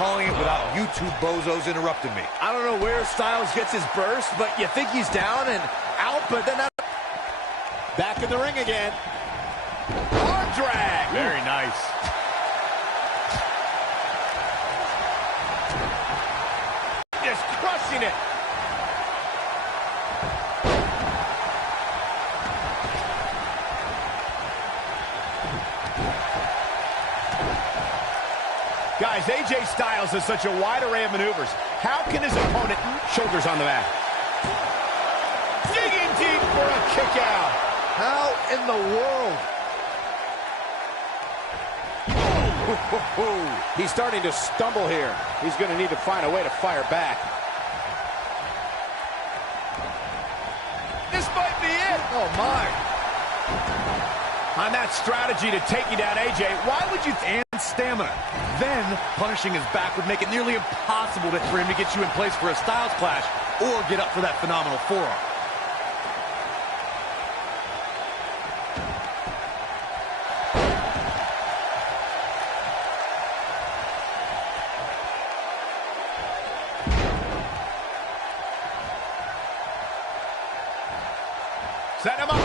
calling it without you two bozos interrupting me. I don't know where Styles gets his burst, but you think he's down and out, but then that... Back in the ring again. Arm drag. Very nice. Just crushing it. Guys, AJ Styles has such a wide array of maneuvers. How can his opponent... Shoulders on the mat. Digging deep for a kick out. How in the world? He's starting to stumble here. He's going to need to find a way to fire back. This might be it. Oh, my. On that strategy to take you down, AJ, why would you... And stamina. Then, punishing his back would make it nearly impossible for him to get you in place for a Styles clash or get up for that phenomenal forearm. Set him up.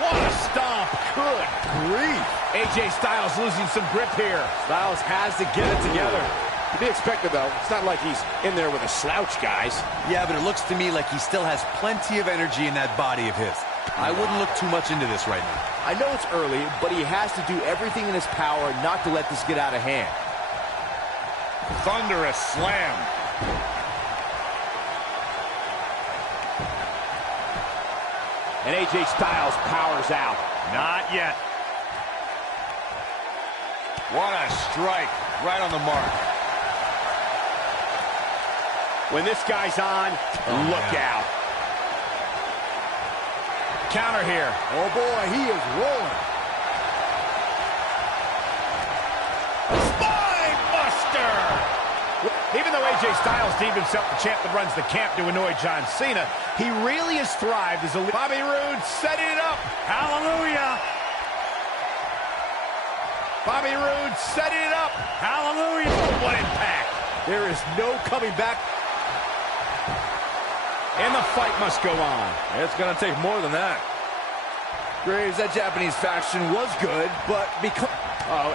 What a stomp. Good grief. AJ Styles losing some grip here. Styles has to get it together. To be expected, though. It's not like he's in there with a slouch, guys. Yeah, but it looks to me like he still has plenty of energy in that body of his. I wouldn't look too much into this right now. I know it's early, but he has to do everything in his power not to let this get out of hand. Thunderous slam. And AJ Styles powers out. Not yet. What a strike. Right on the mark. When this guy's on, look out. Counter here. Oh, boy, he is rolling. Spine buster! Even though AJ Styles deemed himself the champ that runs the camp to annoy John Cena, he really has thrived as a... Bobby Roode setting it up. Hallelujah! Bobby Roode setting it up. Hallelujah! Oh, what impact. There is no coming back. And the fight must go on. It's going to take more than that. Graves, that Japanese faction was good, but because... Oh,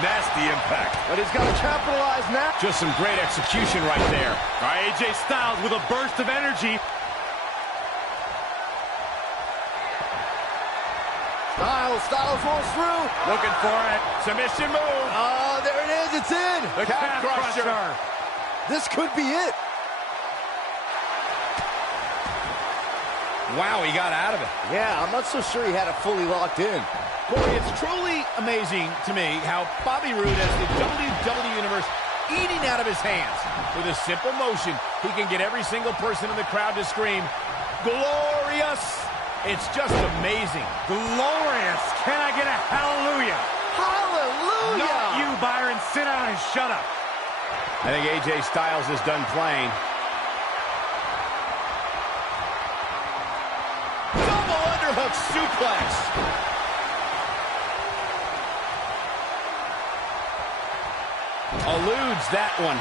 nasty impact. But he's got to capitalize now. Just some great execution right there. All right, AJ Styles with a burst of energy. Styles rolls through. Looking for it. Submission move. Oh, there it is. It's in. The calf crusher. This could be it. Wow, he got out of it. Yeah, I'm not so sure he had it fully locked in. Corey, it's truly amazing to me how Bobby Roode has the WWE Universe eating out of his hands. With a simple motion, he can get every single person in the crowd to scream, glorious! It's just amazing. Glorious! Can I get a hallelujah? Hallelujah! Not you, Byron. Sit down and shut up. I think AJ Styles is done playing. Double underhook suplex. Eludes that one.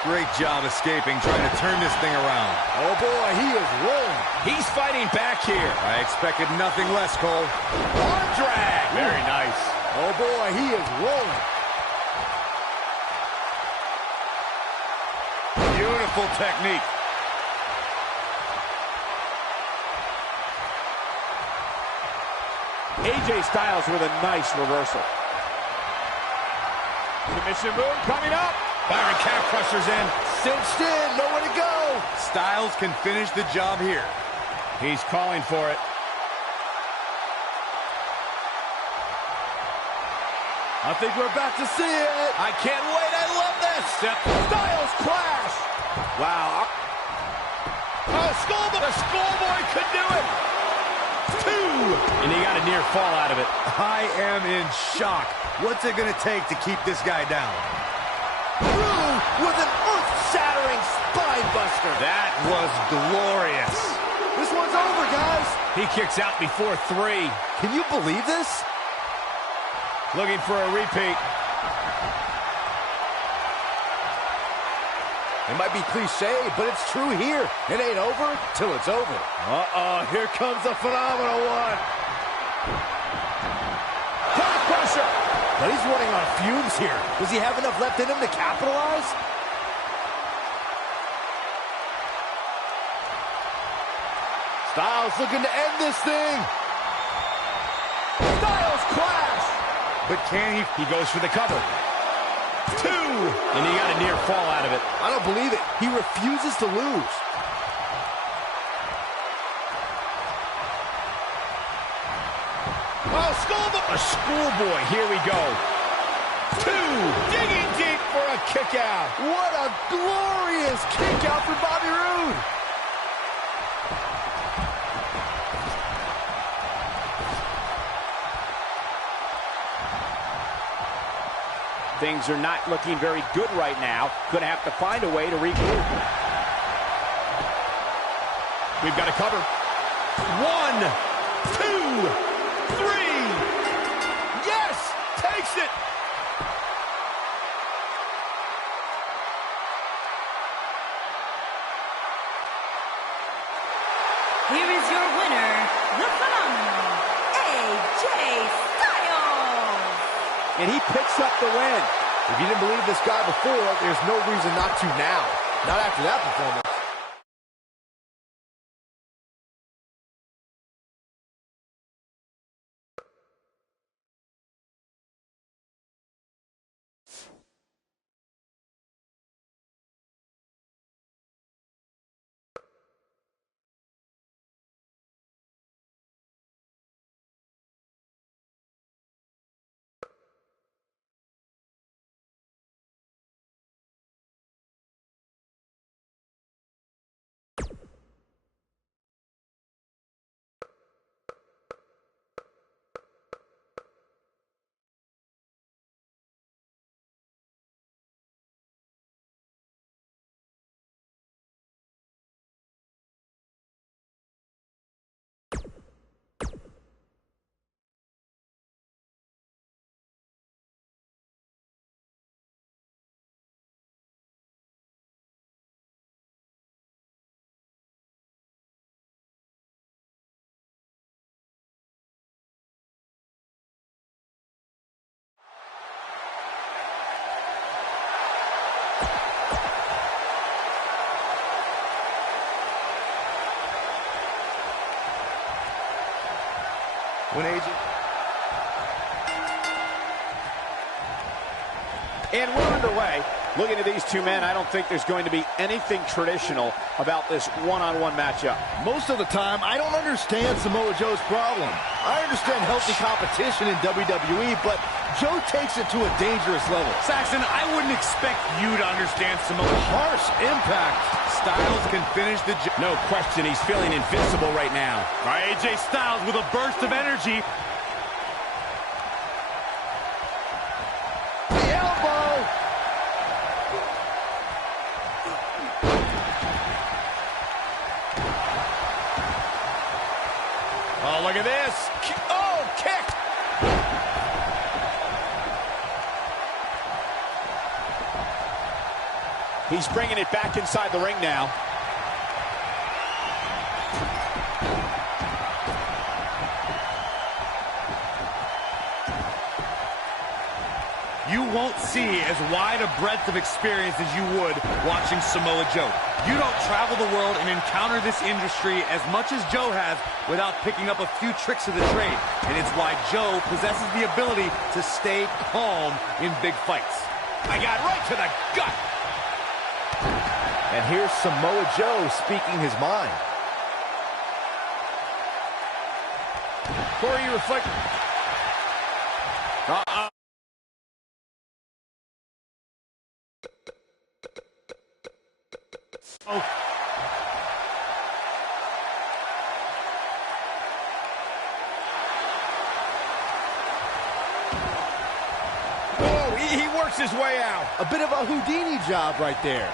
Great job escaping, trying to turn this thing around. Oh, boy, he is rolling. He's fighting back here. I expected nothing less, Cole. Arm drag. Very nice. Oh, boy, he is rolling. Beautiful technique. AJ Styles with a nice reversal. Submission move coming up. Byron calf crusher's in. Cinched in, nowhere to go. Styles can finish the job here. He's calling for it. I think we're about to see it. I can't wait. I love this. Styles clash. Wow. Oh, the schoolboy could do it. 2. And he got a near fall out of it. I am in shock. What's it going to take to keep this guy down? Through with an earth-shattering spine buster. That was glorious. This one's over, guys. He kicks out before 3. Can you believe this? Looking for a repeat. It might be cliche, but it's true here. It ain't over till it's over. Uh-oh, here comes the phenomenal one. Hot pressure. But he's running on fumes here. Does he have enough left in him to capitalize? Styles looking to end this thing. Styles clash. But can he? He goes for the cover. 2. And he got a near fall out of it. I don't believe it. He refuses to lose. Oh, a schoolboy. Here we go. 2. Digging deep for a kick out. What a glorious kick out for Bobby Roode. Things are not looking very good right now. Gonna have to find a way to regroup. We've got a cover. 1, 2, 3. Yes! Takes it! Here is your winner, the phenomenal AJ Styles. And he picks up the win. If you didn't believe this guy before, there's no reason not to now. Not after that performance. When AJ... And we're underway. Looking at these two men, I don't think there's going to be anything traditional about this one-on-one matchup. Most of the time, I don't understand Samoa Joe's problem. I understand healthy competition in WWE, but Joe takes it to a dangerous level. Saxton, I wouldn't expect you to understand Samoa. Harsh impact. Styles can finish the job. No question, he's feeling invincible right now. All right, AJ Styles with a burst of energy. The elbow. Oh, look at this. Oh, kick. He's bringing it back inside the ring now. You won't see as wide a breadth of experience as you would watching Samoa Joe. You don't travel the world and encounter this industry as much as Joe has without picking up a few tricks of the trade. And it's why Joe possesses the ability to stay calm in big fights. I got right to the gut. And here's Samoa Joe speaking his mind. Corey, you reflect. Oh. Oh, he works his way out. A bit of a Houdini job right there.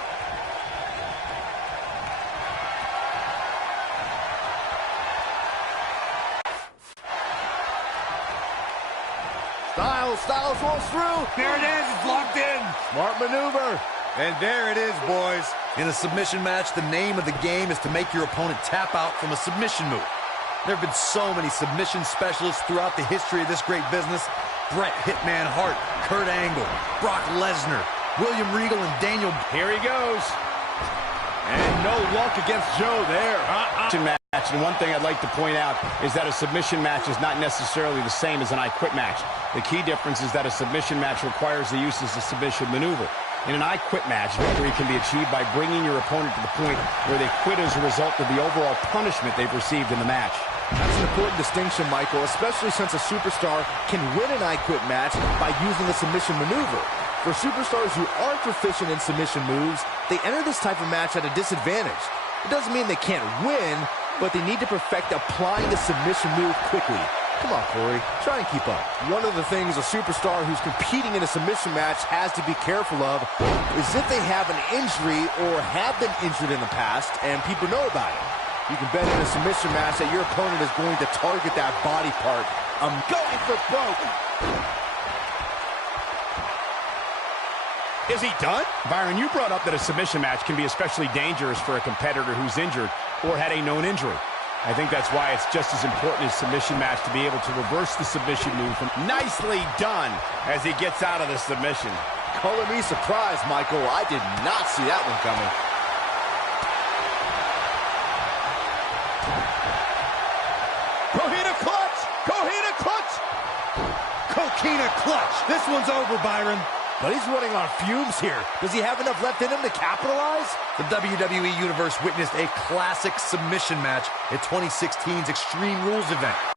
Styles rolls through. There it is. It's locked in. Smart maneuver. And there it is, boys. In a submission match, the name of the game is to make your opponent tap out from a submission move. There have been so many submission specialists throughout the history of this great business. Bret Hitman Hart, Kurt Angle, Brock Lesnar, William Regal, and Daniel. Here he goes. And no luck against Joe there. Match. And one thing I'd like to point out is that a submission match is not necessarily the same as an I Quit match. The key difference is that a submission match requires the use of a submission maneuver. In an I Quit match, victory can be achieved by bringing your opponent to the point where they quit as a result of the overall punishment they've received in the match. That's an important distinction, Michael, especially since a superstar can win an I Quit match by using a submission maneuver. For superstars who aren't proficient in submission moves, they enter this type of match at a disadvantage. It doesn't mean they can't win, but they need to perfect applying the submission move quickly. Come on, Corey, try and keep up. One of the things a superstar who's competing in a submission match has to be careful of is if they have an injury or have been injured in the past and people know about it. You can bet in a submission match that your opponent is going to target that body part. I'm going for broke. Is he done? Byron, you brought up that a submission match can be especially dangerous for a competitor who's injured or had a known injury. I think that's why it's just as important as submission match to be able to reverse the submission move. Nicely done as he gets out of the submission. Color me surprised, Michael. I did not see that one coming. Coquina clutch! Coquina clutch! Coquina clutch. This one's over, Byron. But he's running on fumes here. Does he have enough left in him to capitalize? The WWE Universe witnessed a classic submission match at 2016's Extreme Rules event.